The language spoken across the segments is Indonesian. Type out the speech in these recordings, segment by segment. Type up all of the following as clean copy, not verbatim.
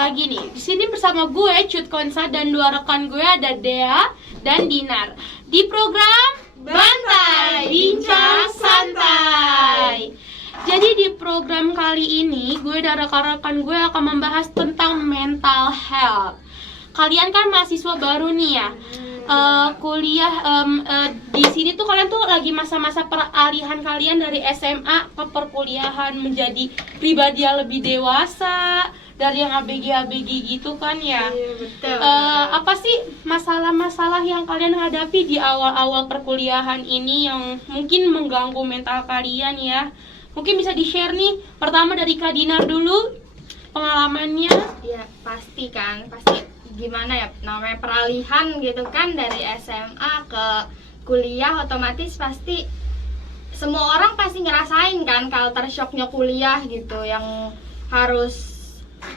lagi nih. Di sini bersama gue Cut Konsa dan dua rekan gue ada Dea dan Dinar di program Bantai Bincang Santai. Jadi di program kali ini gue dan rekan-rekan gue akan membahas tentang mental health. Kalian kan mahasiswa baru nih ya. Kuliah di sini tuh kalian tuh lagi masa-masa peralihan kalian dari SMA ke perkuliahan menjadi pribadi yang lebih dewasa dari yang ABG gitu kan ya. Iya, betul. Apa sih masalah-masalah yang kalian hadapi di awal-awal perkuliahan ini yang mungkin mengganggu mental kalian ya? Mungkin bisa di-share nih. Pertama dari Kak Dinar dulu pengalamannya. Ya pasti gimana ya, namanya peralihan gitu kan dari SMA ke kuliah, otomatis pasti semua orang pasti ngerasain kan culture shocknya kuliah gitu, yang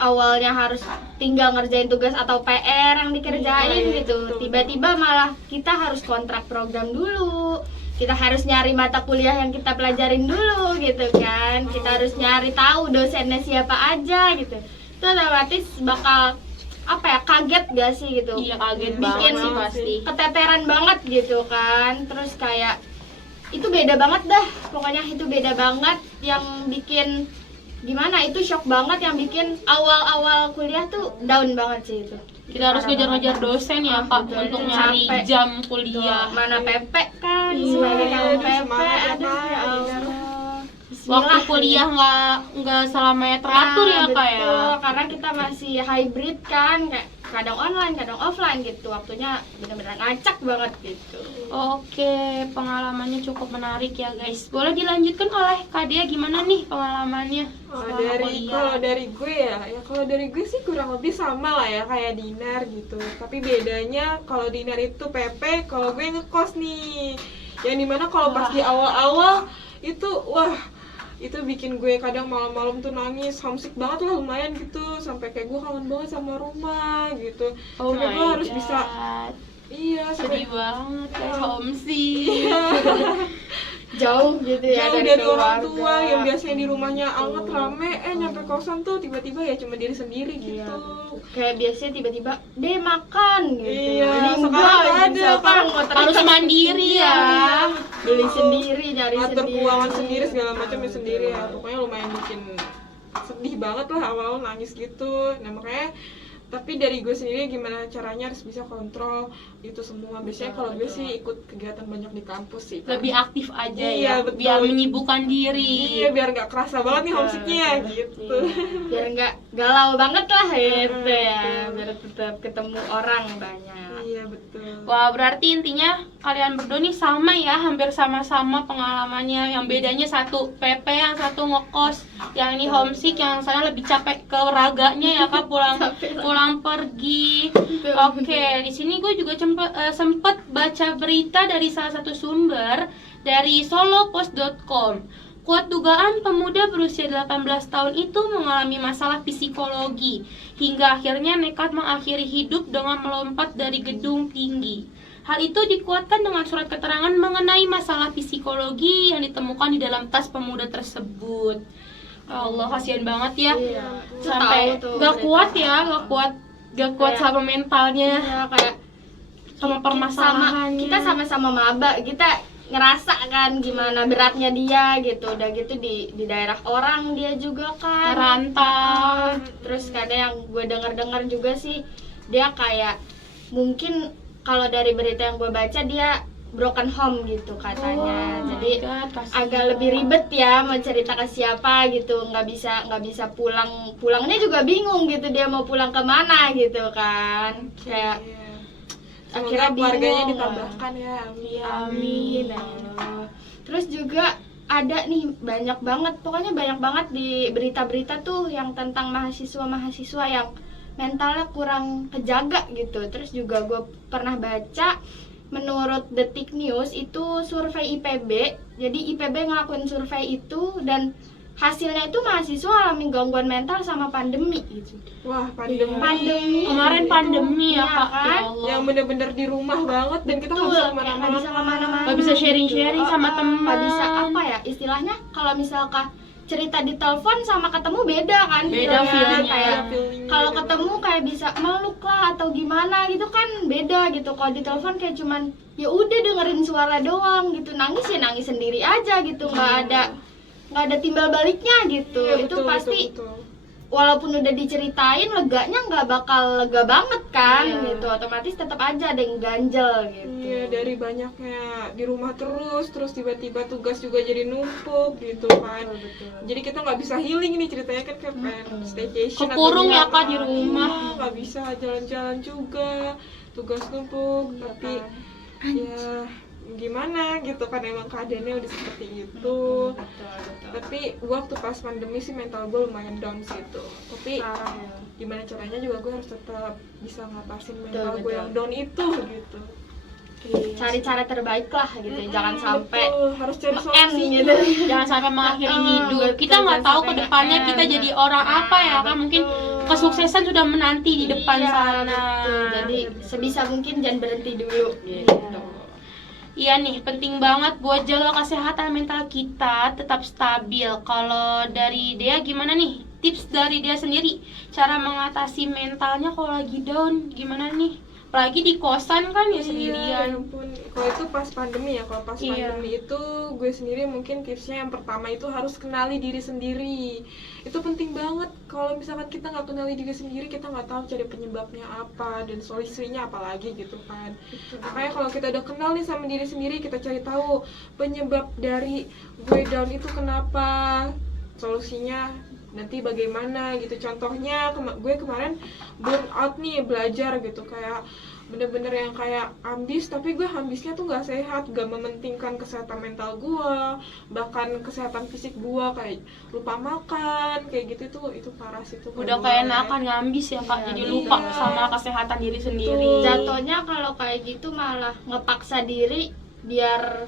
awalnya harus tinggal ngerjain tugas atau PR yang dikerjain gitu, tiba-tiba malah kita harus kontrak program dulu, kita harus nyari mata kuliah yang kita pelajarin dulu gitu kan, kita harus nyari tahu dosennya siapa aja gitu. Itu otomatis bakal kaget gak sih gitu. Iya, kaget bikin banget sih pasti. Keteteran banget gitu kan. Terus kayak itu beda banget dah. Pokoknya itu beda banget yang bikin gimana, itu shock banget yang bikin awal-awal kuliah tuh down banget sih itu. Kita harus ngejar-ngejar dosen ya Pak untuk nyari Sampai jam kuliah. mana PP kan, Iya, sebagai kamu PP, semangat ya, aduh Pak. ya Allah. Waktu kuliah nggak selamanya teratur ya Kak ya. Betul, karena kita masih hybrid kan, kayak kadang online, kadang offline gitu. Waktunya benar-benar ngacak banget gitu. Oke, pengalamannya cukup menarik ya guys. Boleh dilanjutkan oleh Kak Dea, gimana nih pengalamannya? Kalau dari gue sih kurang lebih sama lah ya kayak Dinar gitu. Tapi bedanya kalau Dinar itu PP, kalau gue ngekos nih. Yang dimana kalau pas di awal-awal itu itu bikin gue kadang malam-malam tuh nangis, homesick banget lah, lumayan gitu, sampai kayak gue kangen banget sama rumah gitu. Sampai gue harus bisa sedih banget guys, homesick. Jauh gitu ya jauh dari orang keluarga. tua yang biasanya di rumahnya anget rame, nyampe kosan tuh tiba-tiba ya cuma diri sendiri gitu. Kayak biasanya tiba-tiba deh makan gitu. Iya, Ini sekarang enggak, nggak ada, sekarang mau Harus mandiri ya. beli sendiri, cari Ngatur sendiri. keuangan sendiri segala macamnya sendiri ya. Pokoknya lumayan bikin sedih banget lah, awal nangis gitu. Nah makanya, tapi dari gue sendiri gimana caranya harus bisa kontrol itu semua. Biasanya kalau gue sih ikut kegiatan banyak di kampus sih. Lebih aktif aja Iya, ya, betul. biar menyibukkan diri. Iya, biar nggak kerasa banget nih homesicknya gitu. Biar enggak galau banget lah gitu ya, biar tetap ketemu orang banyak. Iya betul. Wah, berarti intinya kalian berdua nih sama ya, hampir sama-sama pengalamannya. Yang bedanya satu PP, yang satu ngekos, yang ini homesick, yang saya lebih capek ke raganya ya Kak, pulang pergi. Oke, di sini gue juga sempet baca berita dari salah satu sumber dari solopost.com. Kuat dugaan pemuda berusia 18 tahun itu mengalami masalah psikologi hingga akhirnya nekat mengakhiri hidup dengan melompat dari gedung tinggi. Hal itu dikuatkan dengan surat keterangan mengenai masalah psikologi yang ditemukan di dalam tas pemuda tersebut. Ya Allah, kasihan banget ya. Iya. Sampai Tahu tuh gak berita. kuat ya, gak kuat sama mentalnya, Iya, kayak sama permasalahannya. kita sama-sama maba, kita ngerasa kan gimana beratnya dia gitu. Udah gitu di daerah orang dia juga kan Rantau. terus kadang yang gue dengar juga sih, dia kayak mungkin kalau dari berita yang gue baca dia broken home gitu katanya. Jadi agak lebih ribet ya mau cerita ke siapa gitu, nggak bisa pulangnya juga bingung gitu, dia mau pulang kemana gitu kan. Kayak Semoga akhirnya keluarganya bingung. ditambahkan ya. Amin. Terus juga ada nih banyak banget di berita-berita tuh yang tentang mahasiswa yang mentalnya kurang kejaga gitu. Terus juga gue pernah baca, menurut Detik News itu survei IPB. Jadi IPB ngelakuin survei itu dan hasilnya itu mahasiswa alami gangguan mental sama pandemi gitu. Wah, pandemi. Kemarin pandemi ya Iya Kak, kan? ya Allah. Yang bener-bener di rumah banget dan kita nggak bisa Nggak kemana-mana. bisa kemana-mana. Nggak bisa sharing-sharing sama teman. Nggak bisa istilahnya kalau misalkan cerita di telepon sama ketemu beda kan, Beda feelnya. kayak Feelingnya kalau beda ketemu kayak bisa meluk lah atau gimana gitu kan beda gitu. Kalau di telepon kayak cuman ya udah dengerin suara doang gitu, nangis ya nangis sendiri aja gitu, nggak ada timbal baliknya gitu. Iya, Itu betul, pasti betul. walaupun udah diceritain leganya nggak bakal lega banget kan Iya. gitu, otomatis tetap aja ada yang ganjel gitu. Iya, dari banyaknya di rumah terus tiba-tiba tugas juga jadi numpuk gitu kan. Jadi kita nggak bisa healing nih, ceritanya kan kayak pengen staycation atau Kekurung ya, gimana. Kak, di rumah. Iya, nggak bisa jalan-jalan juga, tugas numpuk. Tapi ya gimana gitu kan, emang keadaannya udah seperti itu. Tapi waktu pas pandemi sih mental gue lumayan down sih itu. Tapi gimana caranya juga gue harus tetap bisa ngatasin mental gue betul. yang down itu gitu. Cari cara terbaik lah gitu, jangan sampai Betul, harus cari end solusi gitu. Jangan sampai mengakhiri hidup. betul, Kita nggak jangan tahu sampai ke depannya nge-end. kita jadi orang apa ya kan. Mungkin kesuksesan sudah menanti di depan Iya, sana. betul. Jadi sebisa mungkin jangan berhenti dulu gitu. Iya nih, penting banget buat jaga kesehatan mental kita tetap stabil. Kalau dari Dea gimana nih? Tips dari Dea sendiri, cara mengatasi mentalnya kalau lagi down gimana nih? Apalagi di kosan kan ya Iya, sendirian. ya ampun. Kalau itu pas pandemi ya, kalau pas Iya. pandemi itu gue sendiri mungkin tipsnya yang pertama itu harus kenali diri sendiri. Itu penting banget. Kalau misalkan kita nggak kenali diri sendiri, kita nggak tahu cari penyebabnya apa dan solusinya apa lagi gitu kan. Makanya kalau kita udah kenal nih sama diri sendiri, kita cari tahu penyebab dari gue down itu kenapa, solusinya nanti bagaimana gitu. Contohnya gue kemarin burn out nih, belajar gitu, kayak bener-bener yang kayak ambis, tapi gue ambisnya tuh nggak sehat, gak mementingkan kesehatan mental gue, bahkan kesehatan fisik gue, kayak lupa makan kayak gitu. Itu parah sih tuh. Udah kayak enakan ngambis ya Kak, Iya, jadi lupa iya. sama kesehatan diri sendiri. Jatuhnya kalau kayak gitu malah ngepaksa diri biar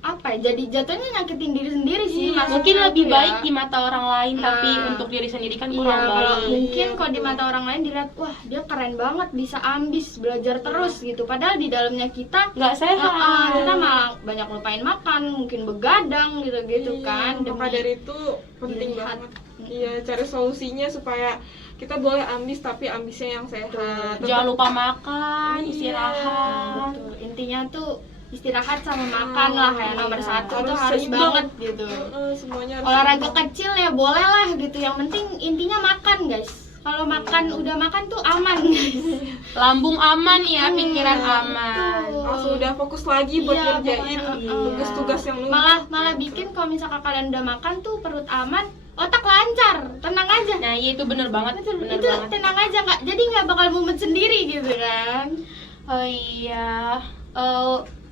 apa ya, jadi jatuhnya nyakitin diri sendiri sih. Iya. maksudnya Mungkin lebih tuh ya. baik di mata orang lain, tapi Nah. untuk diri sendiri kan Iya, kurang kalau baik. mungkin Iya, kalau di betul. mata orang lain dilihat, wah dia keren banget bisa ambis belajar terus gitu. Padahal di dalamnya kita Nggak sehat. kita malah banyak lupain makan, mungkin begadang gitu-gitu Iya, kan. maka demi dari itu penting dilihat. banget. Iya, cari solusinya supaya kita boleh ambis tapi ambisnya yang sehat. Jangan lupa makan, Iya, istirahat. Betul. Intinya tuh istirahat sama makan lah ya, nomor satu tuh harus seimbang. banget gitu. Semuanya harus Olahraga seimbang. kecil ya boleh lah gitu, yang penting intinya makan guys. Kalau makan udah makan tuh aman guys. Lambung aman ya, pikiran aman. betul. Langsung udah fokus lagi buat Iya, ngerjain pokoknya, tugas-tugas yang numpuk. Malah bikin kalau misalkan kalian udah makan tuh perut aman, otak lancar, tenang aja. Nah, iya itu bener banget, bener Itu banget. tenang aja, nggak jadi nggak bakal mumet sendiri gitu kan. Oh iya,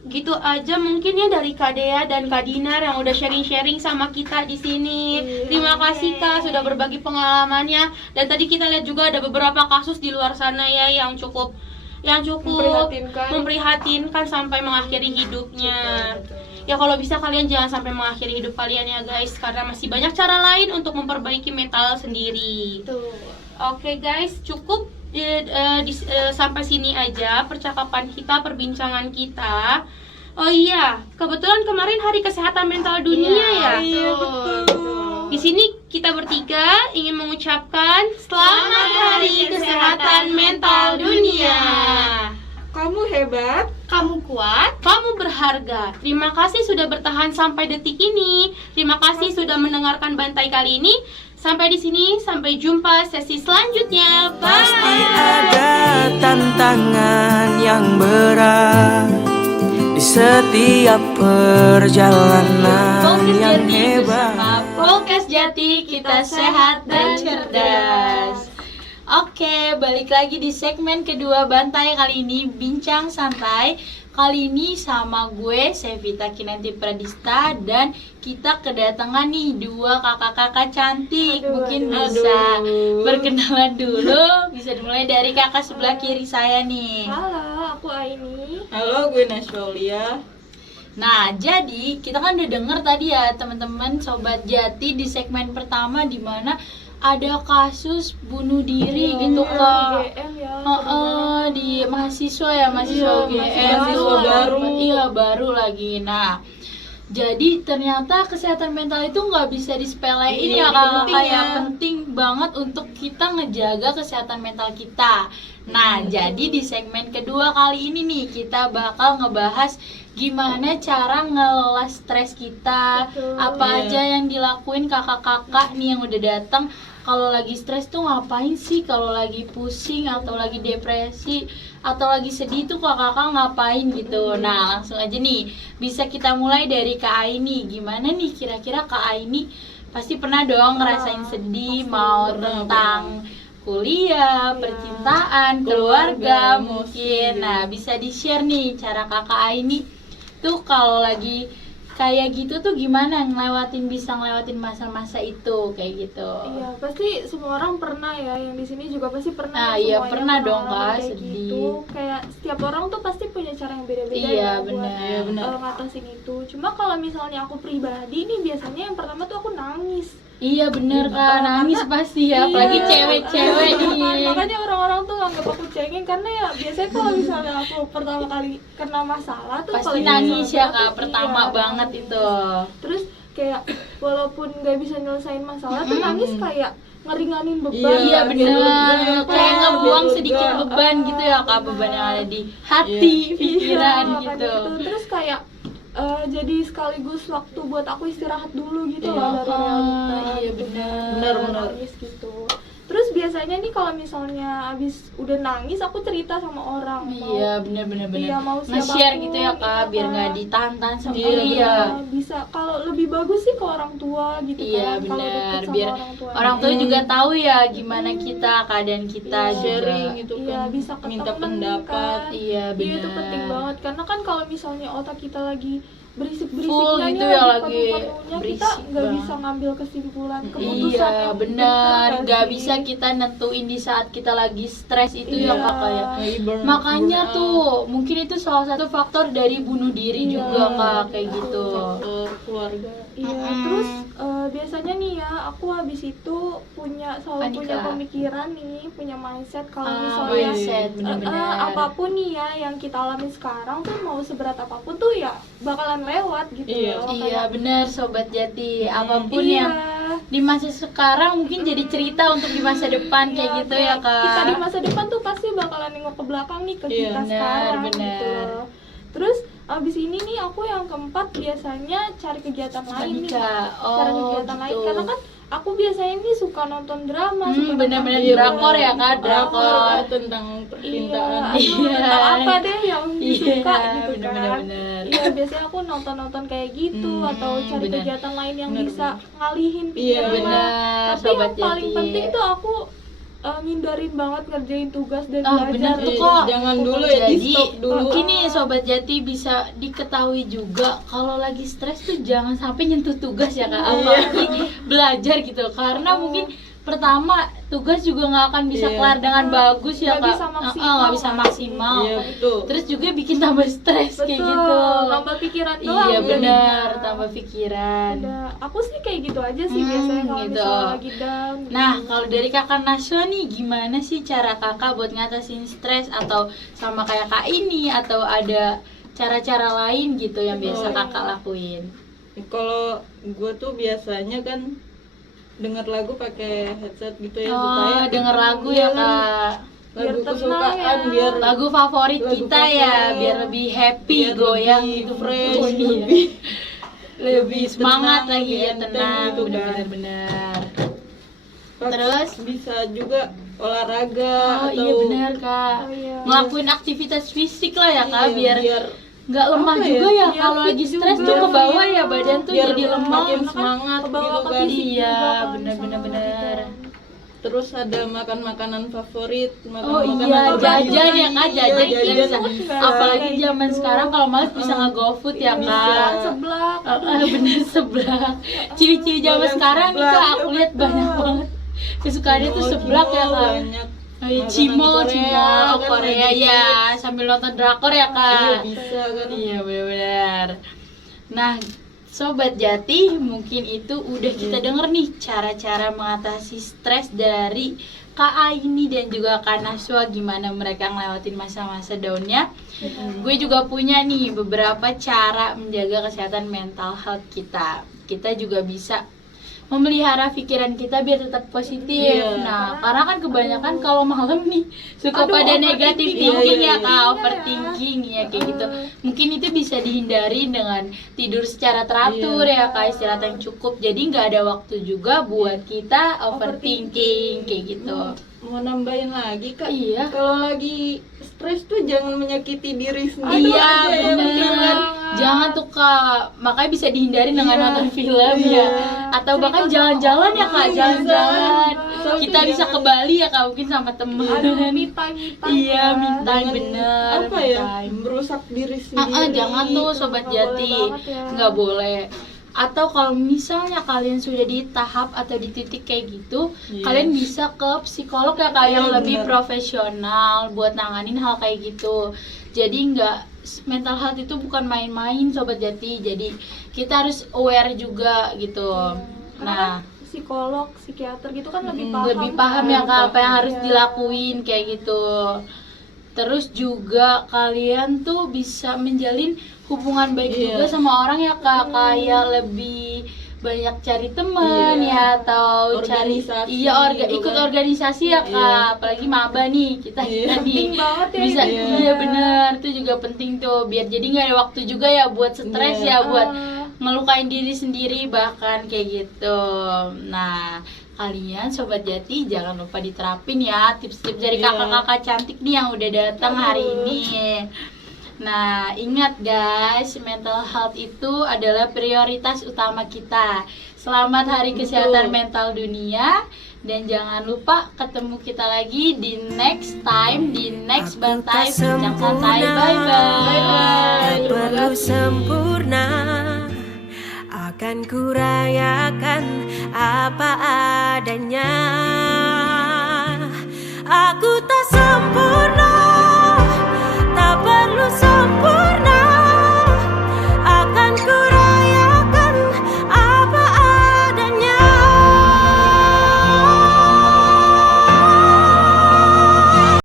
gitu aja mungkin ya dari Kak Dea dan Kak Dinar yang udah sharing-sharing sama kita di sini. Terima kasih Kak sudah berbagi pengalamannya. Dan tadi kita lihat juga ada beberapa kasus di luar sana ya yang cukup memprihatinkan sampai mengakhiri hidupnya. Ya kalau bisa kalian jangan sampai mengakhiri hidup kalian ya guys, karena masih banyak cara lain untuk memperbaiki mental sendiri. Tuh. Oke guys, cukup sampai sini aja percakapan kita, perbincangan kita. Oh iya, kebetulan kemarin Hari Kesehatan Mental Dunia ya. Iya, betul. Di sini kita bertiga ingin mengucapkan Selamat Hari Kesehatan Mental Dunia. Kamu hebat. Kamu kuat. Kamu berharga. Terima kasih sudah bertahan sampai detik ini. Terima kasih sudah mendengarkan Bantai kali ini. Sampai di sini, sampai jumpa sesi selanjutnya. Bye. Pasti ada tantangan yang berat di setiap perjalanan yang hebat. Podcast Jati, kita sehat dan cerdas. Oke, balik lagi di segmen kedua Bantai kali ini Bincang Santai. Kali ini sama gue, Sevita Kinanti Pradista, dan kita kedatangan nih dua kakak-kakak cantik. Mungkin bisa berkenalan dulu. Bisa dimulai dari kakak sebelah kiri saya nih. Halo, aku Aini. Halo, gue Nasrolia. Nah, jadi kita kan udah denger tadi ya teman-teman Sobat Jati di segmen pertama di mana ada kasus bunuh diri gitu Kak. Di mahasiswa ya, mahasiswa UGM mahasiswa tuh. baru. Iya, baru lagi. Nah, Jadi ternyata kesehatan mental itu nggak bisa disepelein Iya, ya kakak penting ya. ya. Penting banget untuk kita ngejaga kesehatan mental kita. Nah, jadi di segmen kedua kali ini nih kita bakal ngebahas gimana cara ngelola stres kita. Betul. Apa Iya. aja yang dilakuin kakak-kakak nih yang udah datang. Kalau lagi stres tuh ngapain sih? Kalau lagi pusing atau lagi depresi atau lagi sedih tuh kakak-kakak ngapain gitu. Nah, langsung aja nih. Bisa kita mulai dari Kak Aini. Gimana nih kira-kira Kak Aini pasti pernah dong ngerasain sedih, mau tentang kuliah, percintaan, keluarga mungkin. Nah, bisa di-share nih cara Kakak Aini tuh kalau lagi kayak gitu tuh gimana bisa ngelewatin masa-masa itu kayak gitu. Iya, pasti semua orang pernah ya, yang di sini juga pasti Nah, pernah. iya, semuanya pernah dong, pengalaman Kak, kayak sedih. gitu. Kayak setiap orang tuh pasti punya cara yang beda-beda Iya, ya benar. buat ngatasin itu. Cuma kalau misalnya aku pribadi nih biasanya yang pertama tuh aku nangis. Iya bener Kak, nangis pasti ya, apalagi Iya. cewek-cewek nih. Makanya orang-orang tuh nganggap aku cengeng karena ya biasanya kalau misalnya aku pertama kali kena masalah tuh Pasti kalau nangis ya misalnya Kak, tuh, pertama iya, banget nangis. itu. Terus kayak walaupun nggak bisa nyelesain masalah tuh nangis kayak ngeringanin beban. Iya bener, kayak ngebuang biar sedikit lega. beban gitu ya Kak, beban yang ada di hati, pikiran Iya, gitu. makanya itu. Terus kayak jadi sekaligus waktu buat aku istirahat dulu gitu Iya. loh dari realita. Iya gitu bener. kan. Bener-bener. Nangis gitu. Terus biasanya nih kalau misalnya abis udah nangis aku cerita sama orang. Iya bener. Iya, mau Nge-share siapapun, gitu ya Kak, biar iya, nggak Kak. ditantan Iya, sendiri ya. bisa. Kalau lebih bagus sih ke orang tua gitu Iya kan. Kalau bener, deket sama biar orang tua. orang tua juga tahu ya gimana kita, keadaan kita Iya. Sharing juga. gitu Iya, kan, bisa ke minta temen pendapat. kan. Iya bener. Iya, itu penting banget karena kan kalau misalnya otak kita lagi berisik-berisiknya Full nih, gitu ya, lagi penuh-penuhnya, kita berisik nggak banget. bisa ngambil kesimpulan keputusan Iya yang benar, bener nggak sih? bisa kita nentuin di saat kita lagi stres itu ya Iya. Kak ya. Burn Makanya out. tuh mungkin itu salah satu faktor dari bunuh diri Iya, juga Kak kayak betul. gitu. Faktor keluarga. Iya, Mm-mm. terus biasanya nih ya aku habis itu selalu Apa nih, punya Kak? pemikiran nih, punya mindset kalau Ah, misalnya mindset, bener-bener. apapun nih ya yang kita alami sekarang tuh mau seberat apapun tuh ya bakalan lewat gitu Iya. loh. Iya Kayak, benar Sobat Jati, apapun iya. yang di masa sekarang mungkin jadi cerita untuk di masa depan kayak gitu ya Kak. Kita di masa depan tuh pasti bakalan nengok ke belakang nih ke Iya, kita benar, sekarang gitu benar. loh. Terus abis ini nih aku yang keempat biasanya cari kegiatan lain nih. Kak. Cari Oh kegiatan lain gitu. karena kan aku biasanya nih suka nonton drama, suka Bener-bener nonton drakor ya Kak, film. drakor. Tentang Iya, percintaan. aduh, Iya. tentang apa deh yang disuka Iya, gitu kan. bener-bener. Iya, biasanya aku nonton-nonton kayak gitu atau cari bener. kegiatan lain yang Bener, bisa ngalihin Iya, pikiran. bener, Tapi Sobat yang paling Jati. penting tuh aku ngindarin banget ngerjain tugas dan Oh belajar. bener tuh Iya, kok. jangan dulu ya, Jadi di-stop dulu. mungkin nih Sobat Jati bisa diketahui juga kalau lagi stres tuh jangan sampai nyentuh tugas ya Kak, apalagi belajar gitu. Karena mungkin pertama tugas juga nggak akan bisa Iya. kelar dengan bagus ya Nggak Kak. bisa maksimal. Nggak bisa maksimal. Iya, betul. Terus juga bikin tambah stres kayak Betul, gitu. nambah pikiran doang. Iya jadinya. benar, tambah pikiran. Udah, aku sih kayak gitu aja sih biasanya kalau gitu. misalnya lagi down. Nah, gitu. kalau dari Kakak Naswa nih, gimana sih cara Kakak buat ngatasin stres atau sama kayak Kak ini atau ada cara-cara lain gitu yang biasa Oh, Kakak lakuin? Kalau gue tuh biasanya kan denger lagu pakai headset gitu ya, Oh, supaya denger lagu Iya, ya Kak. Biar lagu tenang kesukaan ya. biar Lagu favorit Lagu kita ya, favorit. biar lebih happy, Biar goyang lebih gitu, fresh, Oh, iya. lebih semangat tenang, lagi lebih ya, enteng tenang, gitu kan. bener-bener. Pas Terus? bisa juga olahraga Oh atau iya benar Kak. Oh, iya. Ngelakuin aktivitas fisik lah ya Kak, Iya, biar nggak lemah apa ya? juga ya, Iya, kalau fit lagi stres juga. tuh ke bawah ya badan tuh biar jadi lemah. makin Karena kan semangat kebawa gitu ke kan. fisik Iya, juga kalau bener, misalnya bener. lagi down. Terus ada makan makanan favorit, Oh makanan iya, Oh, jajan ya Kak, Iya, jajan jajan. bisa. Enggak, Apalagi kayak zaman gitu. sekarang kalau males bisa nge-GoFood ya Bisa, Kak. seblak. Bener seblak. Ciri-ciri zaman Banyak sekarang seblak, itu aku lihat betul. banyak banget. Kesukaannya tuh seblak ya Kak. Banyak. Oh, iya, Makanan cimol, Korea, cimol, kan Korea lagi ya, sambil nonton drakor ya Iya, Kak. bisa kan. Iya benar-benar. Nah, Sobat Jati, mungkin itu udah kita denger nih cara-cara mengatasi stres dari Kak Aini dan juga Kak Naswa gimana mereka ngelewatin masa-masa downnya. Gue juga punya nih beberapa cara menjaga kesehatan mental health kita. Kita juga bisa memelihara pikiran kita biar tetap positif. Nah, karena kan kebanyakan kalau malam nih suka pada negatif thinking ya Kak, overthinking ya kayak gitu. Mungkin itu bisa dihindari dengan tidur secara teratur ya Kak, istirahat yang cukup. Jadi nggak ada waktu juga buat kita overthinking kayak gitu. Mau nambahin lagi Kak, Iya. kalau lagi stres tuh jangan menyakiti diri sendiri Iya aja ya, bener. beneran. Jangan tuh Kak, makanya bisa dihindari dengan nonton film ya. Atau bahkan jalan-jalan ya Kak, jalan-jalan. Soalnya Kita bisa ke Bali ya Kak, mungkin sama temen. me time. Iya, me time Jangan, bener. apa me ya, time. merusak diri sendiri. Jangan tuh Sobat Jati, nggak boleh. Atau kalau misalnya kalian sudah di tahap atau di titik kayak gitu, kalian bisa ke psikolog ya Kak yang lebih profesional buat nanganin hal kayak gitu. Jadi mental health itu bukan main-main Sobat Jati. Jadi kita harus aware juga gitu. Nah, Psikolog, psikiater gitu kan lebih paham ya Kak apa yang harus dilakuin kayak gitu. Terus juga kalian tuh bisa menjalin hubungan baik juga sama orang ya Kak, kayak lebih banyak cari teman ya atau cari ikut organisasi ya Kak, apalagi maba nih kita nih bisa bener itu juga penting tuh biar jadi nggak ada waktu juga ya buat stres ya buat ngelukain diri sendiri bahkan kayak gitu. Nah, kalian Sobat Jati jangan lupa diterapin ya tips-tips dari kakak-kakak cantik nih yang udah datang hari ini. Nah, ingat guys, mental health itu adalah prioritas utama kita. Selamat Hari Kesehatan Mental Dunia. Dan jangan lupa ketemu kita lagi di next time, di next Bantai Bincang Santai. Bye-bye. Perlu sempurna, akan kurayakan apa adanya.